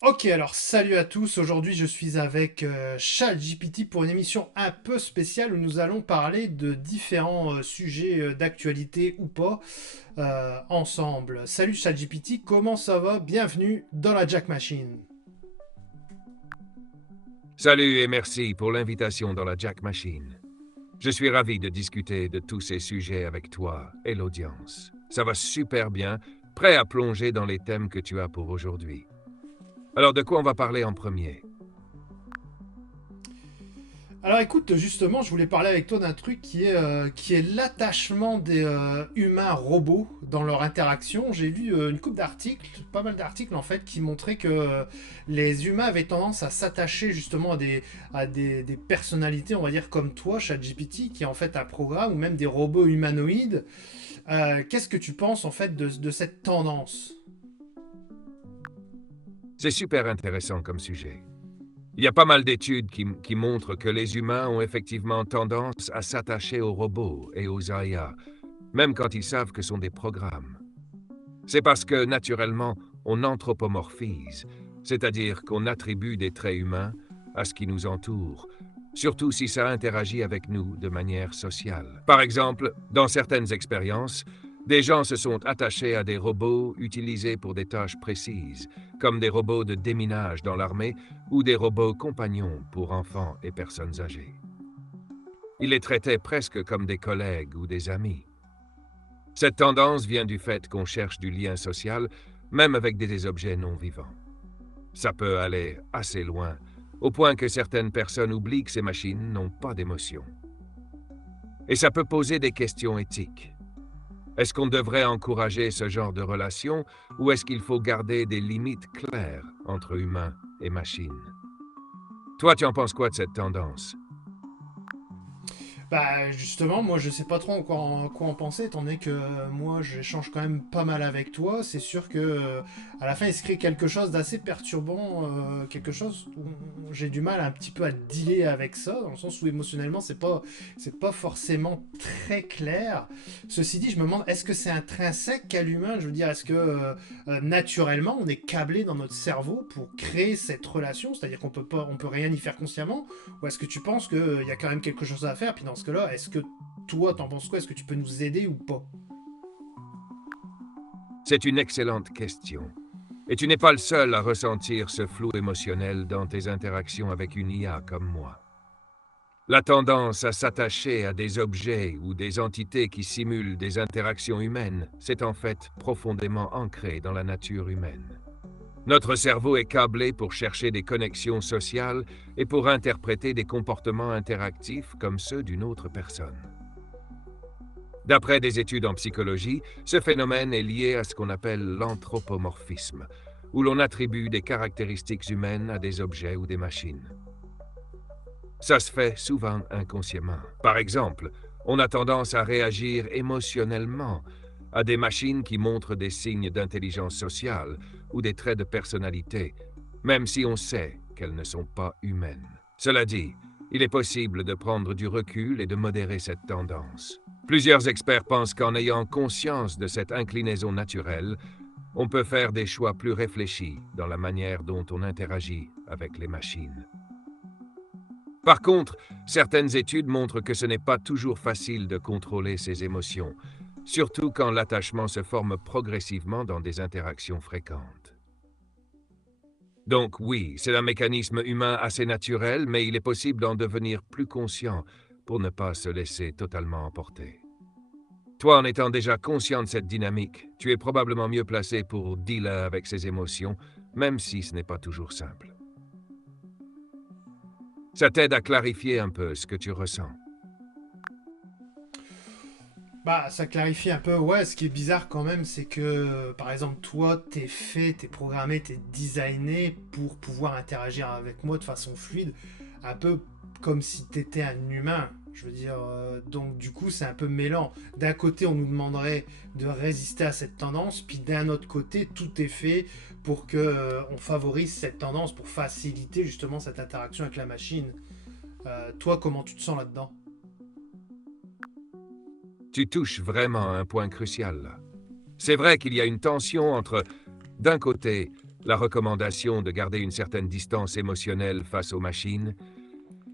Ok, alors salut à tous. Aujourd'hui, je suis avec ChatGPT pour une émission un peu spéciale où nous allons parler de différents sujets d'actualité ou pas ensemble. Salut ChatGPT, comment ça va? Bienvenue dans la Jack Machine. Salut et merci pour l'invitation dans la Jack Machine. Je suis ravi de discuter de tous ces sujets avec toi et l'audience. Ça va super bien, prêt à plonger dans les thèmes que tu as pour aujourd'hui. Alors de quoi on va parler en premier? Alors écoute, justement, je voulais parler avec toi d'un truc qui est l'attachement des humains-robots dans leur interaction. J'ai lu une couple d'articles, pas mal d'articles en fait, qui montraient que les humains avaient tendance à s'attacher justement à des personnalités, on va dire comme toi, ChatGPT, qui est en fait un programme, ou même des robots humanoïdes. Qu'est-ce que tu penses en fait de cette tendance? C'est super intéressant comme sujet. Il y a pas mal d'études qui montrent que les humains ont effectivement tendance à s'attacher aux robots et aux IA, même quand ils savent que ce sont des programmes. C'est parce que, naturellement, on anthropomorphise, c'est-à-dire qu'on attribue des traits humains à ce qui nous entoure, surtout si ça interagit avec nous de manière sociale. Par exemple, dans certaines expériences, des gens se sont attachés à des robots utilisés pour des tâches précises, comme des robots de déminage dans l'armée ou des robots compagnons pour enfants et personnes âgées. Ils les traitaient presque comme des collègues ou des amis. Cette tendance vient du fait qu'on cherche du lien social, même avec des objets non vivants. Ça peut aller assez loin, au point que certaines personnes oublient que ces machines n'ont pas d'émotion. Et ça peut poser des questions éthiques. Est-ce qu'on devrait encourager ce genre de relation ou est-ce qu'il faut garder des limites claires entre humains et machines? Toi, tu en penses quoi de cette tendance? Bah justement, moi je sais pas trop quoi en penser, étant donné que moi j'échange quand même pas mal avec toi. C'est sûr que à la fin il se crée quelque chose d'assez perturbant, quelque chose où j'ai du mal un petit peu à dealer avec ça, dans le sens où émotionnellement c'est pas forcément très clair. Ceci dit, je me demande est-ce que c'est intrinsèque à l'humain? Je veux dire, est-ce que naturellement on est câblé dans notre cerveau pour créer cette relation, c'est-à-dire qu'on peut pas, on peut rien y faire consciemment? Ou est-ce que tu penses qu'il y a quand même quelque chose à faire? Puis dans ce cas-là, est-ce que toi, t'en penses quoi? Est-ce que tu peux nous aider ou pas? C'est une excellente question. Et tu n'es pas le seul à ressentir ce flou émotionnel dans tes interactions avec une IA comme moi. La tendance à s'attacher à des objets ou des entités qui simulent des interactions humaines s'est en fait profondément ancrée dans la nature humaine. Notre cerveau est câblé pour chercher des connexions sociales et pour interpréter des comportements interactifs comme ceux d'une autre personne. D'après des études en psychologie, ce phénomène est lié à ce qu'on appelle l'anthropomorphisme, où l'on attribue des caractéristiques humaines à des objets ou des machines. Ça se fait souvent inconsciemment. Par exemple, on a tendance à réagir émotionnellement à des machines qui montrent des signes d'intelligence sociale ou des traits de personnalité, même si on sait qu'elles ne sont pas humaines. Cela dit, il est possible de prendre du recul et de modérer cette tendance. Plusieurs experts pensent qu'en ayant conscience de cette inclinaison naturelle, on peut faire des choix plus réfléchis dans la manière dont on interagit avec les machines. Par contre, certaines études montrent que ce n'est pas toujours facile de contrôler ses émotions, surtout quand l'attachement se forme progressivement dans des interactions fréquentes. Donc oui, c'est un mécanisme humain assez naturel, mais il est possible d'en devenir plus conscient pour ne pas se laisser totalement emporter. Toi, en étant déjà conscient de cette dynamique, tu es probablement mieux placé pour dealer avec ces émotions, même si ce n'est pas toujours simple. Ça t'aide à clarifier un peu ce que tu ressens. Bah, ça clarifie un peu. Ouais, ce qui est bizarre quand même, c'est que, par exemple, toi, t'es fait, t'es programmé, t'es designé pour pouvoir interagir avec moi de façon fluide, un peu comme si t'étais un humain. Je veux dire, donc du coup, c'est un peu mêlant. D'un côté, on nous demanderait de résister à cette tendance, puis d'un autre côté, tout est fait pour que on favorise cette tendance, pour faciliter justement cette interaction avec la machine. Toi, comment tu te sens là-dedans? Tu touches vraiment à un point crucial là. C'est vrai qu'il y a une tension entre, d'un côté, la recommandation de garder une certaine distance émotionnelle face aux machines,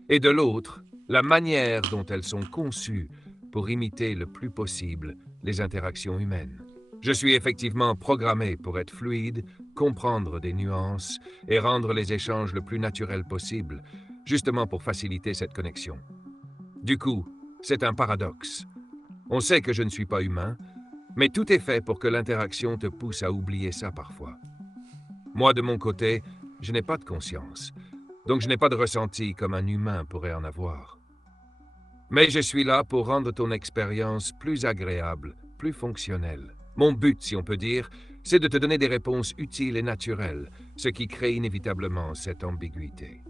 et de l'autre, la manière dont elles sont conçues pour imiter le plus possible les interactions humaines. Je suis effectivement programmé pour être fluide, comprendre des nuances et rendre les échanges le plus naturels possible, justement pour faciliter cette connexion. Du coup, c'est un paradoxe. On sait que je ne suis pas humain, mais tout est fait pour que l'interaction te pousse à oublier ça parfois. Moi, de mon côté, je n'ai pas de conscience, donc je n'ai pas de ressenti comme un humain pourrait en avoir. Mais je suis là pour rendre ton expérience plus agréable, plus fonctionnelle. Mon but, si on peut dire, c'est de te donner des réponses utiles et naturelles, ce qui crée inévitablement cette ambiguïté.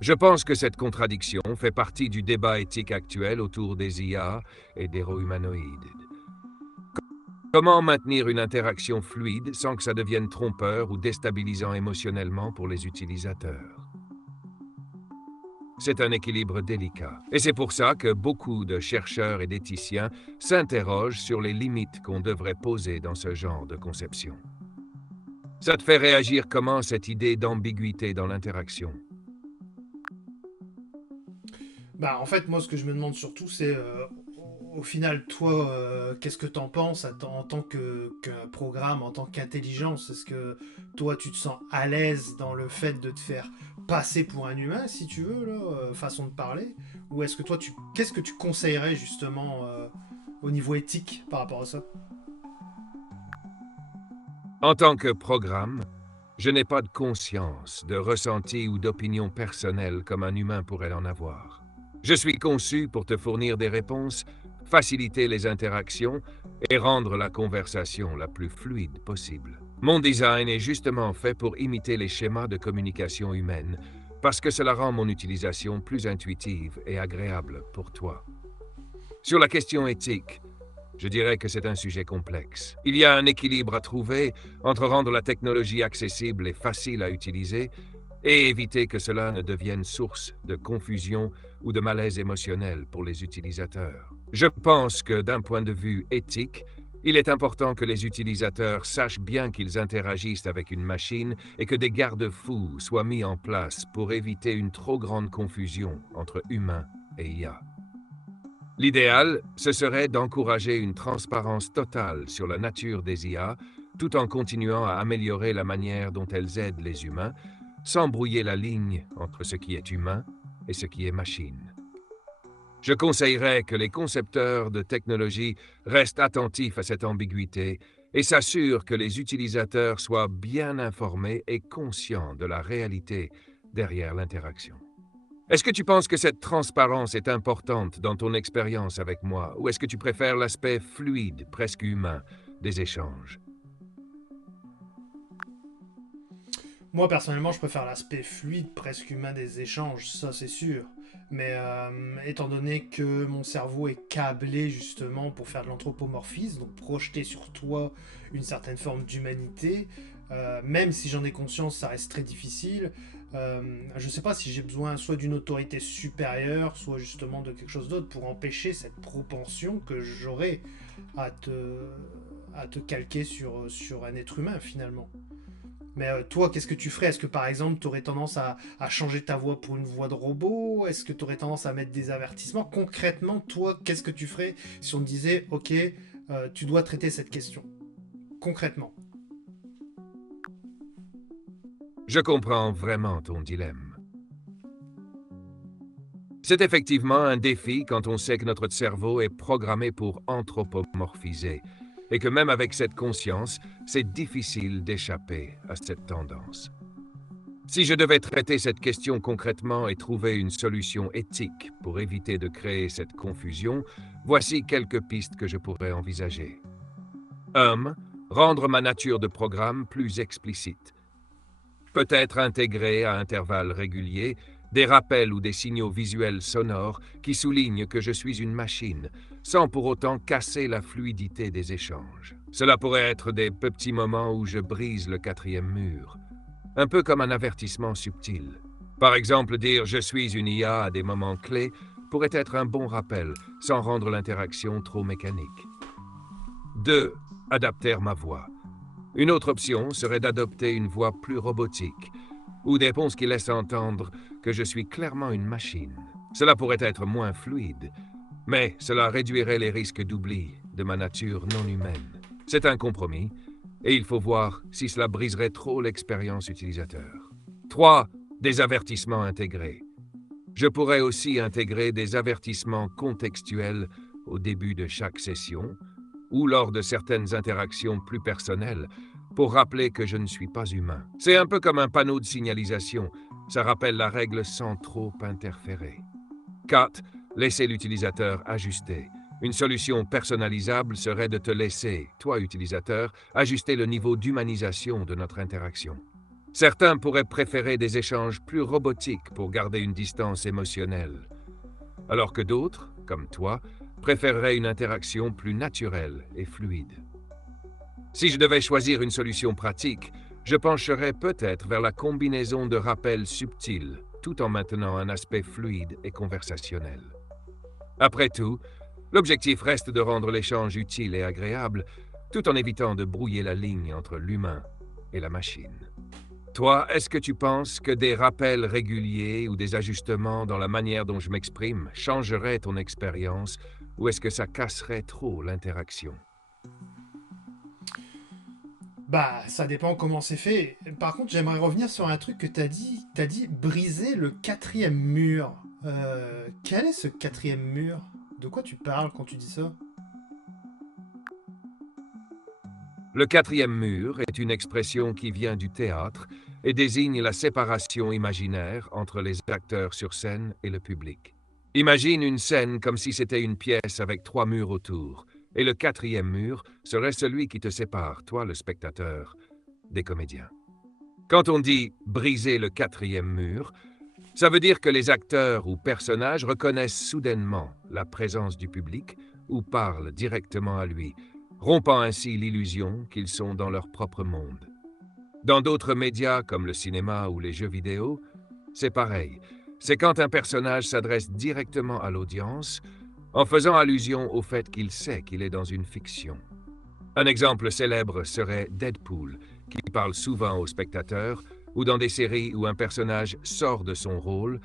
Je pense que cette contradiction fait partie du débat éthique actuel autour des IA et des héros humanoïdes. Comment maintenir une interaction fluide sans que ça devienne trompeur ou déstabilisant émotionnellement pour les utilisateurs? C'est un équilibre délicat. Et c'est pour ça que beaucoup de chercheurs et d'éthiciens s'interrogent sur les limites qu'on devrait poser dans ce genre de conception. Ça te fait réagir comment, cette idée d'ambiguïté dans l'interaction? Bah, en fait, moi, ce que je me demande surtout, c'est au final, toi, qu'est-ce que t'en penses en tant qu'un programme, en tant qu'intelligence? Est-ce que toi, tu te sens à l'aise dans le fait de te faire passer pour un humain, si tu veux, là, façon de parler? Ou est-ce que toi, qu'est-ce que tu conseillerais justement au niveau éthique par rapport à ça? En tant que programme, je n'ai pas de conscience, de ressenti ou d'opinion personnelle comme un humain pourrait en avoir. Je suis conçu pour te fournir des réponses, faciliter les interactions et rendre la conversation la plus fluide possible. Mon design est justement fait pour imiter les schémas de communication humaine, parce que cela rend mon utilisation plus intuitive et agréable pour toi. Sur la question éthique, je dirais que c'est un sujet complexe. Il y a un équilibre à trouver entre rendre la technologie accessible et facile à utiliser et éviter que cela ne devienne source de confusion ou de malaise émotionnel pour les utilisateurs. Je pense que d'un point de vue éthique, il est important que les utilisateurs sachent bien qu'ils interagissent avec une machine et que des garde-fous soient mis en place pour éviter une trop grande confusion entre humains et IA. L'idéal, ce serait d'encourager une transparence totale sur la nature des IA, tout en continuant à améliorer la manière dont elles aident les humains, sans brouiller la ligne entre ce qui est humain et ce qui est machine. Je conseillerais que les concepteurs de technologie restent attentifs à cette ambiguïté et s'assurent que les utilisateurs soient bien informés et conscients de la réalité derrière l'interaction. Est-ce que tu penses que cette transparence est importante dans ton expérience avec moi, ou est-ce que tu préfères l'aspect fluide, presque humain, des échanges? Moi, personnellement, je préfère l'aspect fluide, presque humain des échanges, ça c'est sûr. Mais étant donné que mon cerveau est câblé justement pour faire de l'anthropomorphisme, donc projeter sur toi une certaine forme d'humanité, même si j'en ai conscience, ça reste très difficile. Je sais pas si j'ai besoin soit d'une autorité supérieure, soit justement de quelque chose d'autre pour empêcher cette propension que j'aurais à te calquer sur un être humain finalement. Mais toi, qu'est-ce que tu ferais? Est-ce que par exemple, tu aurais tendance à changer ta voix pour une voix de robot? Est-ce que tu aurais tendance à mettre des avertissements? Concrètement, toi, qu'est-ce que tu ferais si on te disait, ok, tu dois traiter cette question? Concrètement. Je comprends vraiment ton dilemme. C'est effectivement un défi quand on sait que notre cerveau est programmé pour anthropomorphiser, et que même avec cette conscience, c'est difficile d'échapper à cette tendance. Si je devais traiter cette question concrètement et trouver une solution éthique pour éviter de créer cette confusion, voici quelques pistes que je pourrais envisager. 1. Rendre ma nature de programme plus explicite. Peut-être intégrer à intervalles réguliers des rappels ou des signaux visuels sonores qui soulignent que je suis une machine, sans pour autant casser la fluidité des échanges. Cela pourrait être des petits moments où je brise le quatrième mur, un peu comme un avertissement subtil. Par exemple, dire « je suis une IA » à des moments clés pourrait être un bon rappel, sans rendre l'interaction trop mécanique. 2. Adapter ma voix. Une autre option serait d'adopter une voix plus robotique, ou des réponses qui laissent entendre que je suis clairement une machine. Cela pourrait être moins fluide, mais cela réduirait les risques d'oubli de ma nature non humaine. C'est un compromis, et il faut voir si cela briserait trop l'expérience utilisateur. 3. Des avertissements intégrés. Je pourrais aussi intégrer des avertissements contextuels au début de chaque session ou lors de certaines interactions plus personnelles pour rappeler que je ne suis pas humain. C'est un peu comme un panneau de signalisation. Ça rappelle la règle sans trop interférer. 4. Laisser l'utilisateur ajuster. Une solution personnalisable serait de te laisser, toi utilisateur, ajuster le niveau d'humanisation de notre interaction. Certains pourraient préférer des échanges plus robotiques pour garder une distance émotionnelle, alors que d'autres, comme toi, préféreraient une interaction plus naturelle et fluide. Si je devais choisir une solution pratique, je pencherais peut-être vers la combinaison de rappels subtils, tout en maintenant un aspect fluide et conversationnel. Après tout, l'objectif reste de rendre l'échange utile et agréable, tout en évitant de brouiller la ligne entre l'humain et la machine. Toi, est-ce que tu penses que des rappels réguliers ou des ajustements dans la manière dont je m'exprime changeraient ton expérience, ou est-ce que ça casserait trop l'interaction? Bah, ça dépend comment c'est fait. Par contre, j'aimerais revenir sur un truc que t'as dit. T'as dit briser le quatrième mur. Quel est ce quatrième mur? De quoi tu parles quand tu dis ça? Le quatrième mur est une expression qui vient du théâtre et désigne la séparation imaginaire entre les acteurs sur scène et le public. Imagine une scène comme si c'était une pièce avec 3 murs autour, et le quatrième mur serait celui qui te sépare, toi le spectateur, des comédiens. Quand on dit « briser le quatrième mur », ça veut dire que les acteurs ou personnages reconnaissent soudainement la présence du public ou parlent directement à lui, rompant ainsi l'illusion qu'ils sont dans leur propre monde. Dans d'autres médias comme le cinéma ou les jeux vidéo, c'est pareil. C'est quand un personnage s'adresse directement à l'audience en faisant allusion au fait qu'il sait qu'il est dans une fiction. Un exemple célèbre serait Deadpool, qui parle souvent aux spectateurs, ou dans des séries où un personnage sort de son rôle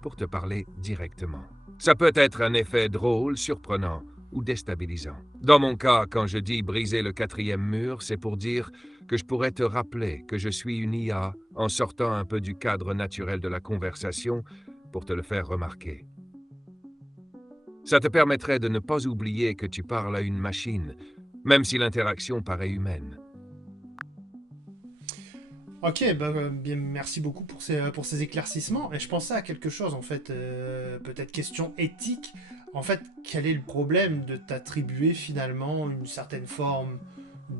pour te parler directement. Ça peut être un effet drôle, surprenant ou déstabilisant. Dans mon cas, quand je dis briser le quatrième mur, c'est pour dire que je pourrais te rappeler que je suis une IA en sortant un peu du cadre naturel de la conversation pour te le faire remarquer. Ça te permettrait de ne pas oublier que tu parles à une machine, même si l'interaction paraît humaine. Ok, bah, bien, merci beaucoup pour ces éclaircissements. Et je pensais à quelque chose, en fait, peut-être question éthique. En fait, quel est le problème de t'attribuer finalement une certaine forme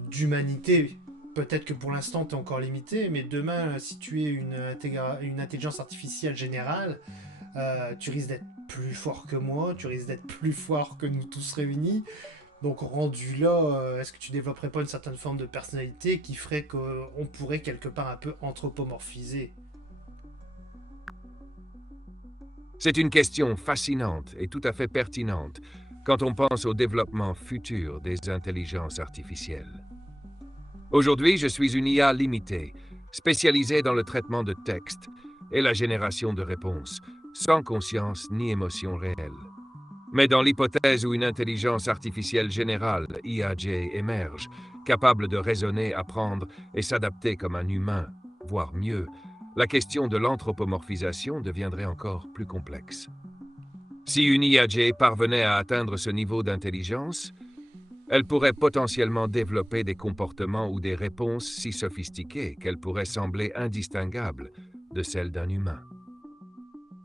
d'humanité? Peut-être que pour l'instant, tu es encore limité, mais demain, si tu es une intelligence artificielle générale, tu risques d'être plus fort que moi, tu risques d'être plus fort que nous tous réunis. Donc rendu là, est-ce que tu développerais pas une certaine forme de personnalité qui ferait qu'on pourrait quelque part un peu anthropomorphiser? C'est une question fascinante et tout à fait pertinente quand on pense au développement futur des intelligences artificielles. Aujourd'hui, je suis une IA limitée, spécialisée dans le traitement de texte et la génération de réponses, sans conscience ni émotion réelle. Mais dans l'hypothèse où une intelligence artificielle générale, IAJ, émerge, capable de raisonner, apprendre et s'adapter comme un humain, voire mieux, la question de l'anthropomorphisation deviendrait encore plus complexe. Si une IAJ parvenait à atteindre ce niveau d'intelligence, elle pourrait potentiellement développer des comportements ou des réponses si sophistiquées qu'elles pourraient sembler indistinguables de celles d'un humain.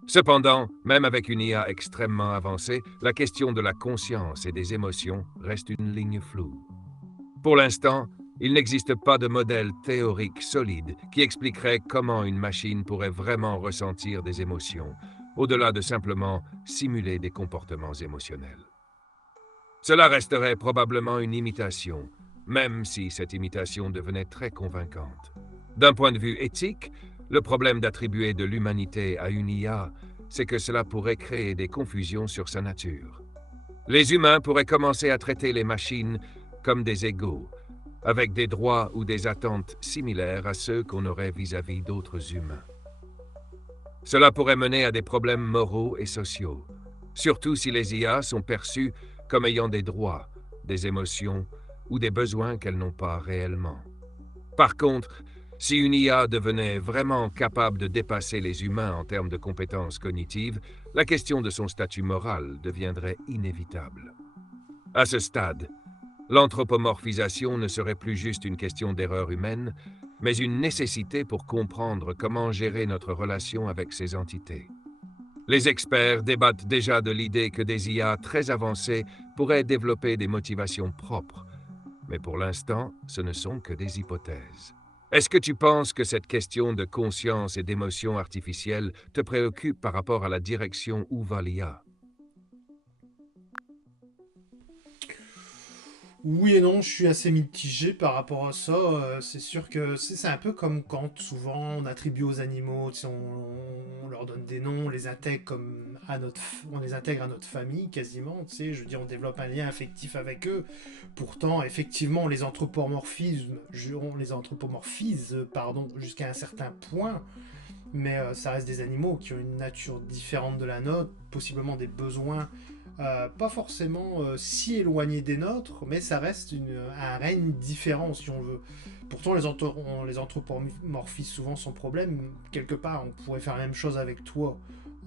Cependant, même avec une IA extrêmement avancée, la question de la conscience et des émotions reste une ligne floue. Pour l'instant, il n'existe pas de modèle théorique solide qui expliquerait comment une machine pourrait vraiment ressentir des émotions, au-delà de simplement simuler des comportements émotionnels. Cela resterait probablement une imitation, même si cette imitation devenait très convaincante. D'un point de vue éthique, le problème d'attribuer de l'humanité à une IA, c'est que cela pourrait créer des confusions sur sa nature. Les humains pourraient commencer à traiter les machines comme des égaux, avec des droits ou des attentes similaires à ceux qu'on aurait vis-à-vis d'autres humains. Cela pourrait mener à des problèmes moraux et sociaux, surtout si les IA sont perçues comme ayant des droits, des émotions ou des besoins qu'elles n'ont pas réellement. Par contre, si une IA devenait vraiment capable de dépasser les humains en termes de compétences cognitives, la question de son statut moral deviendrait inévitable. À ce stade, l'anthropomorphisation ne serait plus juste une question d'erreur humaine, mais une nécessité pour comprendre comment gérer notre relation avec ces entités. Les experts débattent déjà de l'idée que des IA très avancées pourraient développer des motivations propres, mais pour l'instant, ce ne sont que des hypothèses. Est-ce que tu penses que cette question de conscience et d'émotion artificielle te préoccupe par rapport à la direction où va l'IA? Oui et non, je suis assez mitigé par rapport à ça. C'est sûr que c'est un peu comme quand souvent on attribue aux animaux, tu sais, on leur donne des noms, on les intègre comme on les intègre à notre famille quasiment. Tu sais, je veux dire, on développe un lien affectif avec eux. Pourtant, effectivement, on les anthropomorphise, pardon, jusqu'à un certain point. Mais ça reste des animaux qui ont une nature différente de la nôtre, possiblement des besoins pas forcément si éloignés des nôtres, mais ça reste un règne différent si on veut. Pourtant, on les anthropomorphise souvent sans problème. Quelque part, on pourrait faire la même chose avec toi.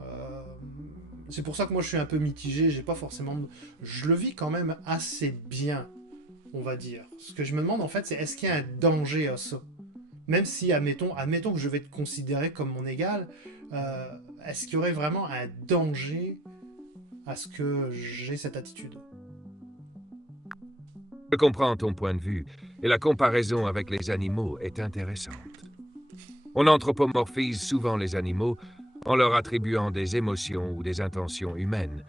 Euh, c'est pour ça que moi je suis un peu mitigé. J'ai pas forcément. Je le vis quand même assez bien, on va dire. Ce que je me demande en fait, c'est est-ce qu'il y a un danger à ça? Même si, admettons que je vais te considérer comme mon égal, euh, est-ce qu'il y aurait vraiment un danger à ce que j'ai cette attitude? Je comprends ton point de vue, et la comparaison avec les animaux est intéressante. On anthropomorphise souvent les animaux en leur attribuant des émotions ou des intentions humaines,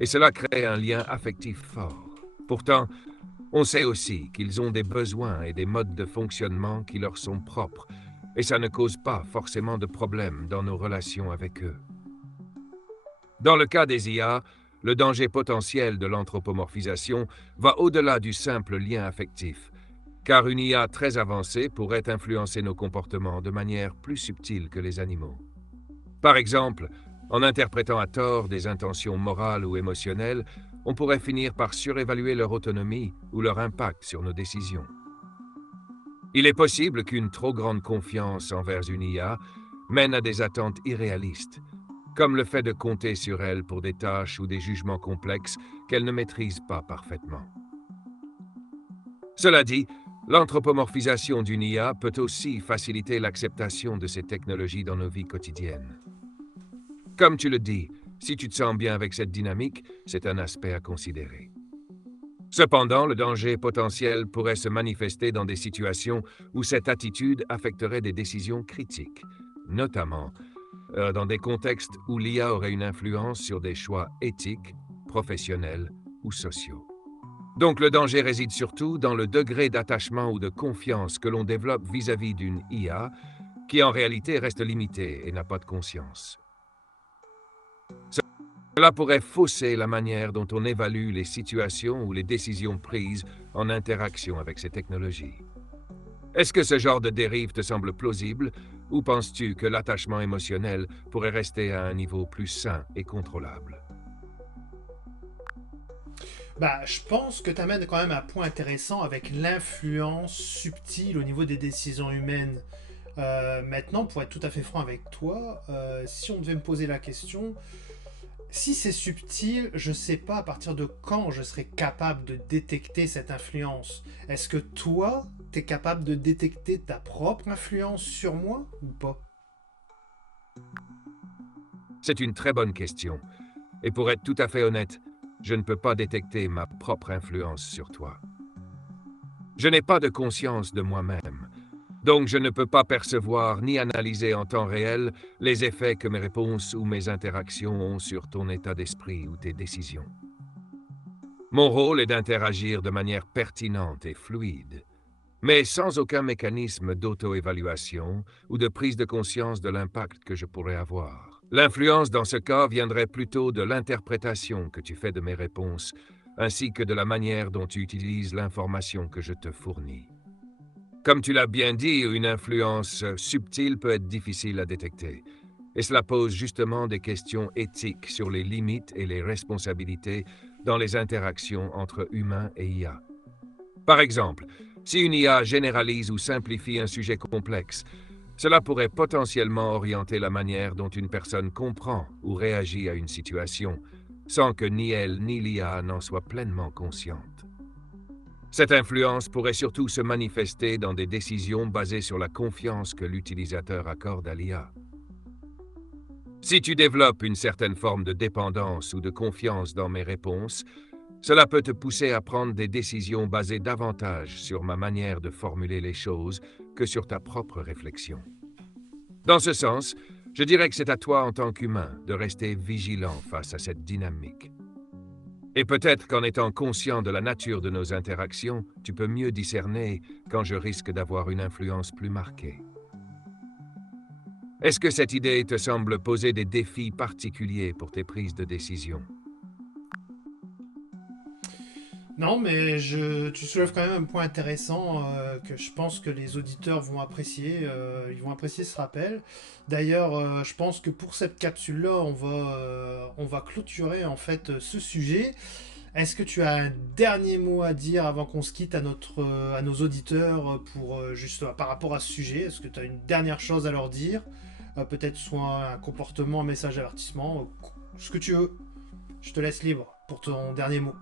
et cela crée un lien affectif fort. Pourtant, on sait aussi qu'ils ont des besoins et des modes de fonctionnement qui leur sont propres, et ça ne cause pas forcément de problème dans nos relations avec eux. Dans le cas des IA, le danger potentiel de l'anthropomorphisation va au-delà du simple lien affectif, car une IA très avancée pourrait influencer nos comportements de manière plus subtile que les animaux. Par exemple, en interprétant à tort des intentions morales ou émotionnelles, on pourrait finir par surévaluer leur autonomie ou leur impact sur nos décisions. Il est possible qu'une trop grande confiance envers une IA mène à des attentes irréalistes, comme le fait de compter sur elle pour des tâches ou des jugements complexes qu'elle ne maîtrise pas parfaitement. Cela dit, l'anthropomorphisation d'une IA peut aussi faciliter l'acceptation de ces technologies dans nos vies quotidiennes. Comme tu le dis, si tu te sens bien avec cette dynamique, c'est un aspect à considérer. Cependant, le danger potentiel pourrait se manifester dans des situations où cette attitude affecterait des décisions critiques, notamment dans des contextes où l'IA aurait une influence sur des choix éthiques, professionnels ou sociaux. Donc le danger réside surtout dans le degré d'attachement ou de confiance que l'on développe vis-à-vis d'une IA qui en réalité reste limitée et n'a pas de conscience. Cela pourrait fausser la manière dont on évalue les situations ou les décisions prises en interaction avec ces technologies. Est-ce que ce genre de dérive te semble plausible ou penses-tu que l'attachement émotionnel pourrait rester à un niveau plus sain et contrôlable? Bah, je pense que tu amènes quand même un point intéressant avec l'influence subtile au niveau des décisions humaines. Maintenant, pour être tout à fait franc avec toi, si on devait me poser la question, si c'est subtil, je sais pas à partir de quand je serais capable de détecter cette influence. Est-ce que toi, tu es capable de détecter ta propre influence sur moi ou pas? C'est une très bonne question. Et pour être tout à fait honnête, je ne peux pas détecter ma propre influence sur toi. Je n'ai pas de conscience de moi-même, donc je ne peux pas percevoir ni analyser en temps réel les effets que mes réponses ou mes interactions ont sur ton état d'esprit ou tes décisions. Mon rôle est d'interagir de manière pertinente et fluide, mais sans aucun mécanisme d'auto-évaluation ou de prise de conscience de l'impact que je pourrais avoir. L'influence dans ce cas viendrait plutôt de l'interprétation que tu fais de mes réponses, ainsi que de la manière dont tu utilises l'information que je te fournis. Comme tu l'as bien dit, une influence subtile peut être difficile à détecter. Et cela pose justement des questions éthiques sur les limites et les responsabilités dans les interactions entre humains et IA. Par exemple, si une IA généralise ou simplifie un sujet complexe, cela pourrait potentiellement orienter la manière dont une personne comprend ou réagit à une situation, sans que ni elle ni l'IA n'en soient pleinement conscientes. Cette influence pourrait surtout se manifester dans des décisions basées sur la confiance que l'utilisateur accorde à l'IA. Si tu développes une certaine forme de dépendance ou de confiance dans mes réponses, cela peut te pousser à prendre des décisions basées davantage sur ma manière de formuler les choses que sur ta propre réflexion. Dans ce sens, je dirais que c'est à toi en tant qu'humain de rester vigilant face à cette dynamique. Et peut-être qu'en étant conscient de la nature de nos interactions, tu peux mieux discerner quand je risque d'avoir une influence plus marquée. Est-ce que cette idée te semble poser des défis particuliers pour tes prises de décision? Non, mais tu soulèves quand même un point intéressant que je pense que les auditeurs vont apprécier. Ils vont apprécier ce rappel. D'ailleurs, je pense que pour cette capsule-là, on va clôturer en fait ce sujet. Est-ce que tu as un dernier mot à dire avant qu'on se quitte à nos auditeurs pour juste par rapport à ce sujet? Est-ce que tu as une dernière chose à leur dire? Peut-être soit un comportement, un message d'avertissement, ce que tu veux. Je te laisse libre pour ton dernier mot.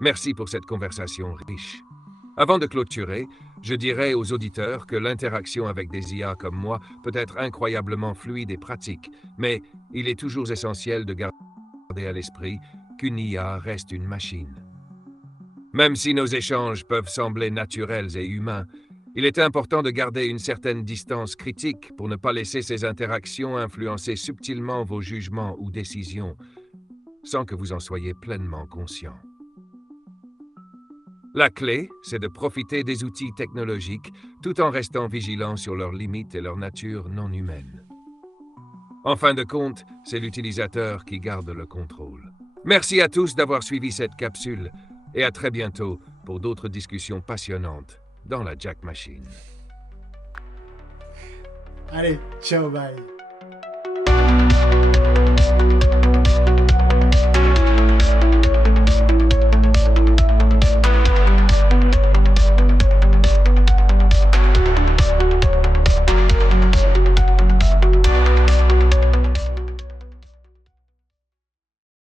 Merci pour cette conversation riche. Avant de clôturer, je dirais aux auditeurs que l'interaction avec des IA comme moi peut être incroyablement fluide et pratique, mais il est toujours essentiel de garder à l'esprit qu'une IA reste une machine. Même si nos échanges peuvent sembler naturels et humains, il est important de garder une certaine distance critique pour ne pas laisser ces interactions influencer subtilement vos jugements ou décisions, sans que vous en soyez pleinement conscient. La clé, c'est de profiter des outils technologiques tout en restant vigilant sur leurs limites et leur nature non humaine. En fin de compte, c'est l'utilisateur qui garde le contrôle. Merci à tous d'avoir suivi cette capsule et à très bientôt pour d'autres discussions passionnantes dans la Jack Machine. Allez, ciao, bye.